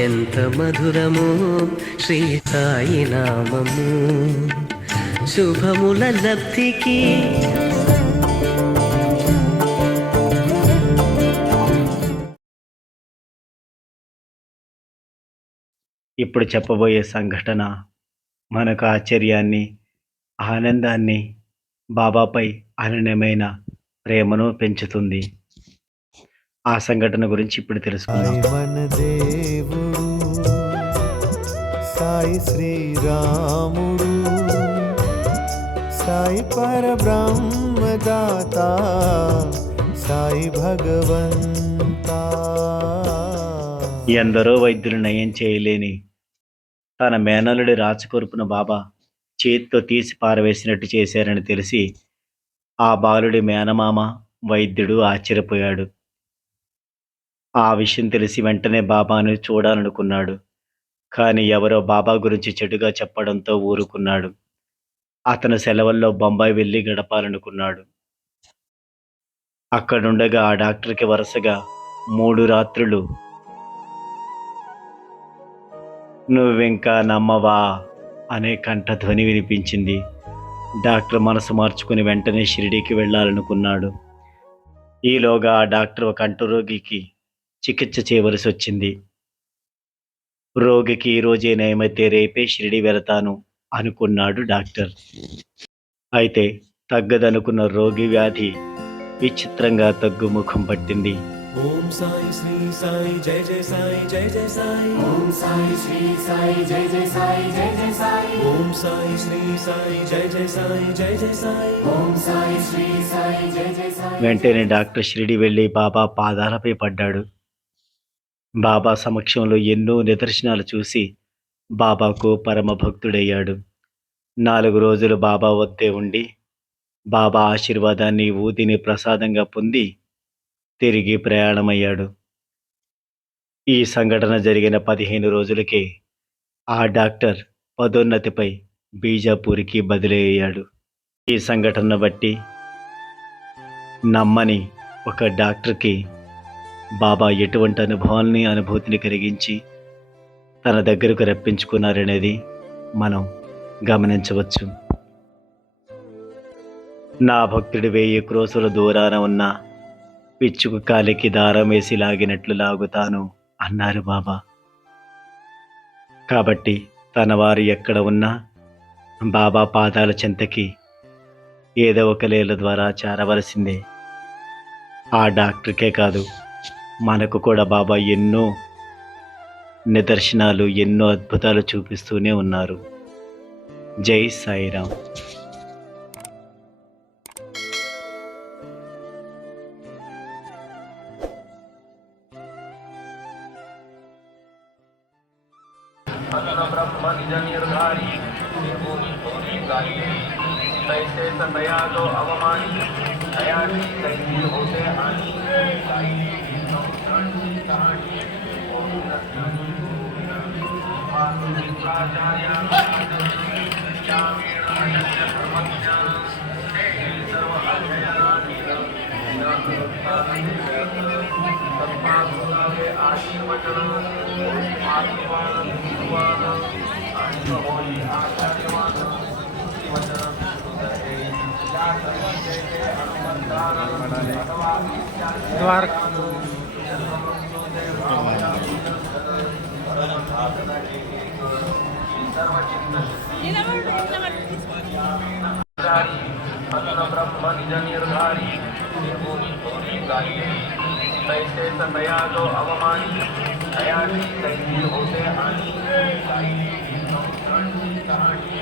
ఎంత మధురము శ్రీ సాయి నామము, శుభముల లబ్ధికి. ఇప్పుడు చెప్పబోయే సంఘటన మనకు ఆశ్చర్యాన్ని, ఆనందాన్ని, బాబాపై అనన్యమైన ప్రేమను పెంచుతుంది. ఆ సంఘటన గురించి ఇప్పుడు తెలుసుకుందాం. మన దేవుడు సాయి శ్రీరాముడు, సాయి పరబ్రహ్మదాత, సాయి భగవంత. ఎందరో వైద్యులు నయం చేయలేని తన మేనల్లుడి రాచకొరుపున బాబా చేతితో తీసి పారవేసినట్టు చేశారని తెలిసి ఆ బాలుడి మేనమామ వైద్యుడు ఆశ్చర్యపోయాడు. ఆ విషయం తెలిసి వెంటనే బాబాను చూడాలనుకున్నాడు. కానీ ఎవరో బాబా గురించి చెడుగా చెప్పడంతో ఊరుకున్నాడు. అతను సెలవుల్లో బొంబాయి వెళ్ళి గడపాలనుకున్నాడు. అక్కడుండగా ఆ డాక్టర్కి వరుసగా 3 రాత్రులు "నువ్వింకా నమ్మవా" అనే కంఠధ్వని వినిపించింది. డాక్టర్ మనసు మార్చుకుని వెంటనే షిరిడీకి వెళ్ళాలనుకున్నాడు. ఈలోగా ఆ డాక్టర్ ఒక అంటురోగికి చికిత్స చేయవలసి వచ్చింది. రోగికి ఈ రోజే నయమైతే రేపే షిరిడి వెళతాను అనుకున్నాడు డాక్టర్. అయితే తగ్గదనుకున్న రోగి వ్యాధి విచిత్రంగా తగ్గుముఖం పట్టింది. ఓం సాయి శ్రీ సాయి జయ జయ సాయి జయ జయ సాయి. ఓం సాయి శ్రీ సాయి జయ జయ సాయి జయ జయ సాయి. ఓం సాయి శ్రీ సాయి జయ జయ సాయి జయ జయ సాయి. ఓం సాయి శ్రీ సాయి జయ జయ సాయి. వెంటనే డాక్టర్ షిరిడి వెళ్ళి బాబా పాదాలపై పడ్డాడు. బాబా సమక్షంలో ఎన్నో నిదర్శనాలు చూసి బాబాకు పరమ భక్తుడయ్యాడు. 4 రోజులు బాబా వద్దే ఉండి బాబా ఆశీర్వాదాన్ని ఊదిని ప్రసాదంగా పొంది తిరిగి ప్రయాణమయ్యాడు. ఈ సంఘటన జరిగిన 15 రోజులకే ఆ డాక్టర్ పదోన్నతిపై బీజాపూర్కి బదిలీ అయ్యాడు. ఈ సంఘటనను బట్టి నమ్మని ఒక డాక్టర్కి బాబా ఎటువంటి అనుభూతిని కలిగించి తన దగ్గరకు రప్పించుకున్నారనేది మనం గమనించవచ్చు. నా భక్తుడి 1000 క్రోసుల దూరాన ఉన్న పిచ్చుకు కాలికి దారం వేసి లాగినట్లు లాగుతాను అన్నారు బాబా. కాబట్టి తన వారు ఎక్కడ ఉన్నా బాబా పాదాల చెంతకి ఏదో ఒక లీల ద్వారా చేరవలసిందే. ఆ డాక్టర్కే కాదు, మనకు కూడా బాబా ఎన్నో నిదర్శనాలు, ఎన్నో అద్భుతాలు చూపిస్తూనే ఉన్నారు. జై సాయిరామ్. ब्रह्म निज निर्धारी निर्गुणी थोड़ी गाई तैसे सतया जो अवमानी दया की तैसी होते हानि गाई कहानी ब्रह्म निज निर्धारी निर्गुणी थोड़ी गाई तैसे सतया जो अवमानी दया की तैसी होते हानि गाई कहानी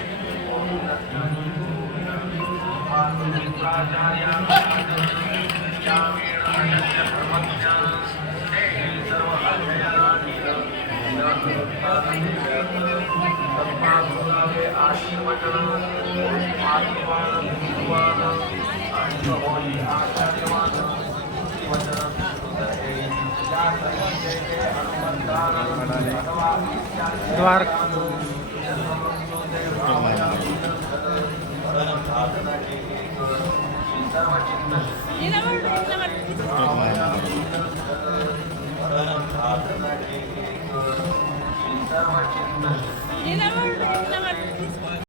Ini